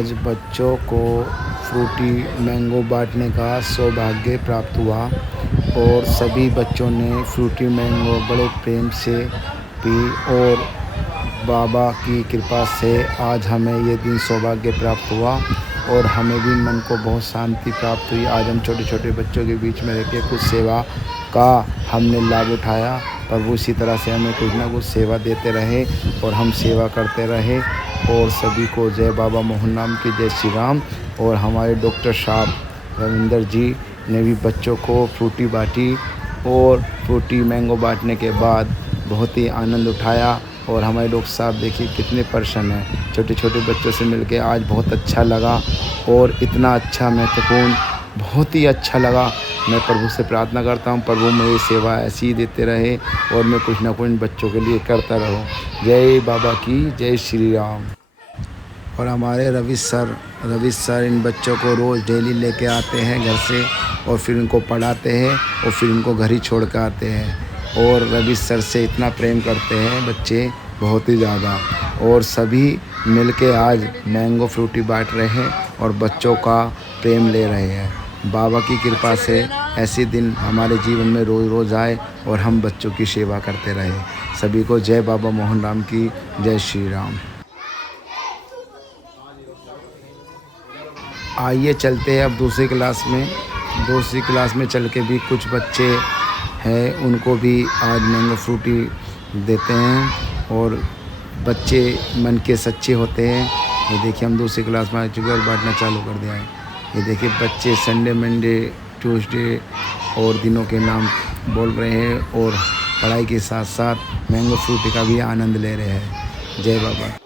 आज बच्चों को फ्रूटी मैंगो बांटने का सौभाग्य प्राप्त हुआ और सभी बच्चों ने फ्रूटी मैंगो बड़े प्रेम से पी और बाबा की कृपा से आज हमें ये दिन सौभाग्य प्राप्त हुआ और हमें भी मन को बहुत शांति प्राप्त हुई। आज हम छोटे छोटे बच्चों के बीच में रह के कुछ सेवा का हमने लाभ उठाया। प्रभु इसी तरह से हमें कुछ ना कुछ सेवा देते रहे और हम सेवा करते रहे। और सभी को जय बाबा मोहन नाम की जय श्री राम। और हमारे डॉक्टर साहब रविंदर जी ने भी बच्चों को फ्रूटी बांटी और फ्रूटी मैंगो बांटने के बाद बहुत ही आनंद उठाया। और हमारे डॉक्टर साहब देखिए कितने प्रसन्न हैं। छोटे छोटे बच्चों से मिलके आज बहुत अच्छा लगा और इतना अच्छा महत्वपूर्ण बहुत ही अच्छा लगा। मैं प्रभु से प्रार्थना करता हूँ प्रभु मेरी सेवा ऐसी ही देते रहे और मैं कुछ ना कुछ बच्चों के लिए करता रहूँ। जय बाबा की जय श्री राम। और हमारे रवि सर इन बच्चों को रोज़ डेली लेके आते हैं घर से और फिर उनको पढ़ाते हैं और फिर उनको घर ही छोड़ कर आते हैं। और रवि सर से इतना प्रेम करते हैं बच्चे बहुत ही ज़्यादा। और सभी मिलके आज मैंगो फ्रूटी बांट रहे हैं और बच्चों का प्रेम ले रहे हैं। बाबा की कृपा से ऐसे दिन हमारे जीवन में रोज़ रोज़ आए और हम बच्चों की सेवा करते रहे। सभी को जय बाबा मोहन राम की जय श्री राम। आइए चलते हैं अब दूसरी क्लास में चल के भी कुछ बच्चे हैं उनको भी आज मैंगो फ्रूटी देते हैं और बच्चे मन के सच्चे होते हैं। ये देखिए हम दूसरी क्लास में आ चुके और बांटना चालू कर दिया है। ये देखिए बच्चे संडे मंडे ट्यूसडे और दिनों के नाम बोल रहे हैं और पढ़ाई के साथ साथ मैंगो फ्रूटी का भी आनंद ले रहे हैं। जय बाबा।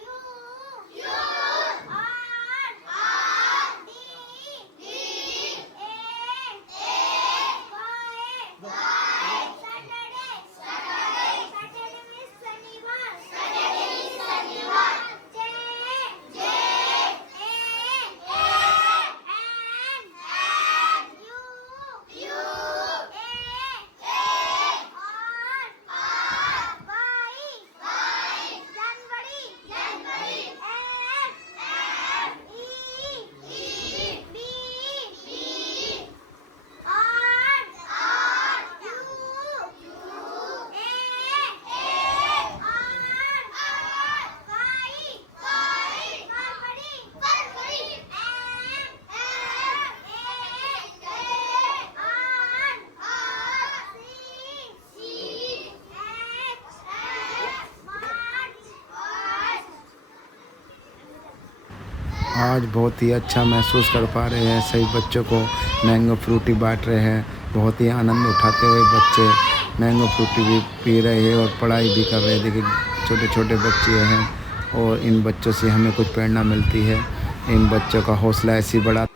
आज बहुत ही अच्छा महसूस कर पा रहे हैं। सभी बच्चों को मैंगो फ्रूटी बांट रहे हैं। बहुत ही आनंद उठाते हुए बच्चे मैंगो फ्रूटी भी पी रहे हैं और पढ़ाई भी कर रहे हैं। देखिए छोटे छोटे बच्चे हैं और इन बच्चों से हमें कुछ प्रेरणा मिलती है। इन बच्चों का हौसला ऐसी बढ़ा।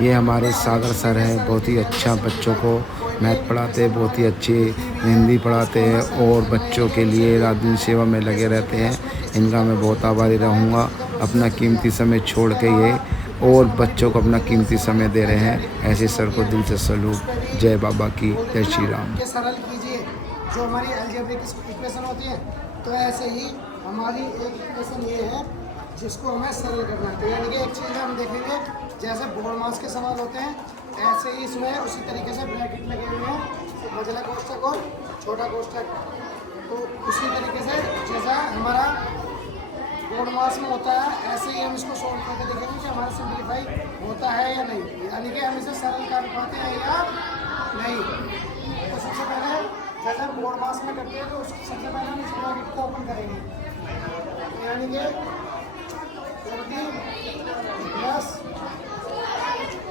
ये हमारे सागर सर हैं, बहुत ही अच्छा बच्चों को मैथ पढ़ाते हैं, बहुत ही अच्छी हिंदी पढ़ाते हैं और बच्चों के लिए रात दिन सेवा में लगे रहते हैं। इनका मैं बहुत आभारी रहूँगा। अपना कीमती समय छोड़ के ये और बच्चों को अपना कीमती समय दे रहे हैं। ऐसे सर को दिल से सैल्यूट। जय बाबा की जय श्री राम। सरल कीजिए जो हमारी अलजेब्रिक इक्वेशन होती है, तो ऐसे ही हमारी एक इक्वेशन ये है जिसको हमें सरल करना है। तो यानी कि एक चीज़ हम देखेंगे जैसे बोर्ड मास के सवाल होते हैं ऐसे ही इसमें उसी तरीके से ब्रैकेट लगे हुए हैं, मझला कोष्ठक और छोटा कोष्ठक। तो उसी तरीके से जैसा हमारा बोर्ड मास में होता है ऐसे ही हम इसको सॉल्व करके देखेंगे कि हमारा सिंप्लीफाई होता है या नहीं, यानी कि हम इसे सरल कर पाते हैं या नहीं। तो सबसे पहले जैसे हम बोर्ड मास में करते हैं तो उसकी सबसे पहले हम इस ब्रैकेट को ओपन करेंगे, यानी कि 40 प्लस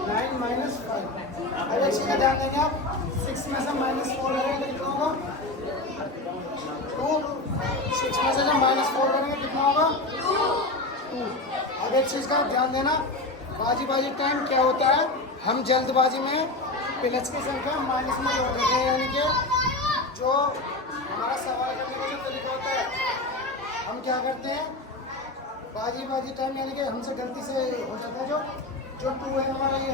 9 माइनस 5। अब एक चीज़ का ध्यान देंगे आप, 6 में से -4 करेंगे कितना होगा 2। 6 में से जब -4 करेंगे कितना होगा 2। अब एक चीज़ का ध्यान देना, बाजी टाइम क्या होता है, हम जल्दबाजी में प्लस की संख्या माइनस में जोड़ देते हैं। यानी कि जो हमारा सवाल करने का जो तरीका होता है, हम क्या करते हैं बाजी टाइम, यानी कि हमसे गलती से हो जाता है जो 2 है हमारा ये,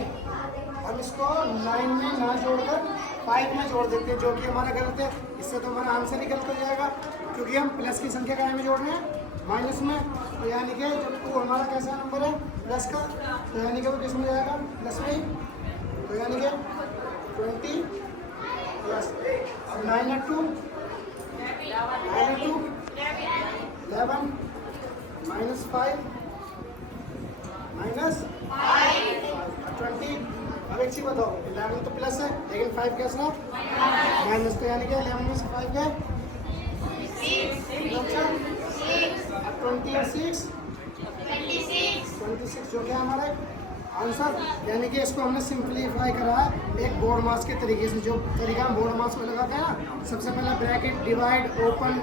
हम इसको 9 में ना जोड़कर 5 में जोड़ देते हैं, जो कि हमारा गलत है। इससे तो हमारा आंसर ही गलत हो जाएगा। क्योंकि हम प्लस की संख्या का में जोड़ रहे हैं माइनस में, तो यानी कि जब 2 हमारा कैसा नंबर है प्लस का, तो यानी कि वो किस में जाएगा प्लस में ही, तो यानी कि 20 प्लस 9 और 2 11 माइनस 5 माइनस 20। अब एक चीज बताओ, 11 तो प्लस है लेकिन 5 कैसा है माइनस, तो यानी कि 11 में से 5 है 6। अब 20 और 6 26 जो क्या हमारा आंसर, यानी कि इसको हमने सिंप्लीफाई करा है एक बोर्ड मास के तरीके से। जो तरीका हम बोर्ड मास में लगाते हैं ना, सबसे पहले bracket divide open,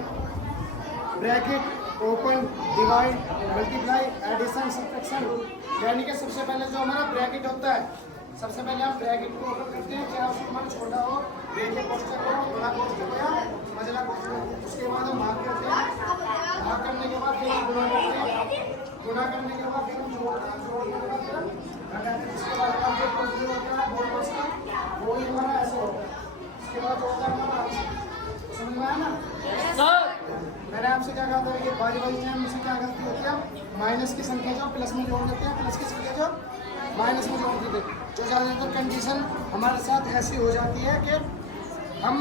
bracket open divide multiply addition subtraction, यानी कि सबसे पहले जो हमारा ब्रैकेट होता है, सबसे पहले हम ब्रैकेट को ओपन करते हैं, चाहे उसका मान छोटा हो, रेखीय कोष्ठक हो, बड़ा कोष्ठक हो या मझला कोष्ठक। उसके बाद हम भाग करते हैं, भाग करने के बाद फिर हम गुणा करते हैं, गुणा करने के बाद फिर हम जोड़ते हैं, जोड़ने के बाद फिर हम घटाते हैं। इसके बाद हम जो प्रोसीजर होता है बोर्ड मास का, वो ही हमारा ऐसे होता है। इसके बाद जो होता है हमारा आंसर, समझ में आया ना? मैंने आपसे क्या कहा था कि बारी बारी टाइम से क्या गलती होती है, माइनस की संख्या जो प्लस में जोड़ देते हैं, प्लस की संख्या जो माइनस में जोड़ देते हैं। जो ज़्यादातर कंडीशन हमारे साथ ऐसी हो जाती है कि हम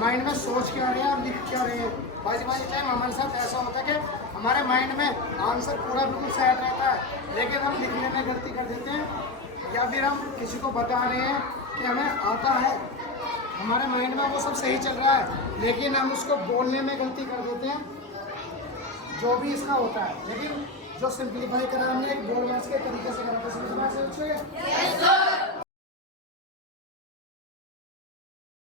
माइंड में सोच क्या रहे हैं और लिख क्या रहे हैं। बारी बारी टाइम हमारे साथ ऐसा होता है कि हमारे माइंड में आंसर पूरा बिल्कुल सेट रहता है, लेकिन हम लिखने में गलती कर देते हैं, या फिर हम किसी को बता रहे हैं कि हमें आता है, हमारे माइंड में वो सब सही चल रहा है, लेकिन हम उसको बोलने में गलती कर देते हैं, जो भी इसका होता है। लेकिन जो सिंप्लीफाई करा हमने एक बोर्ड मास के तरीके से करा था, समझ में आया?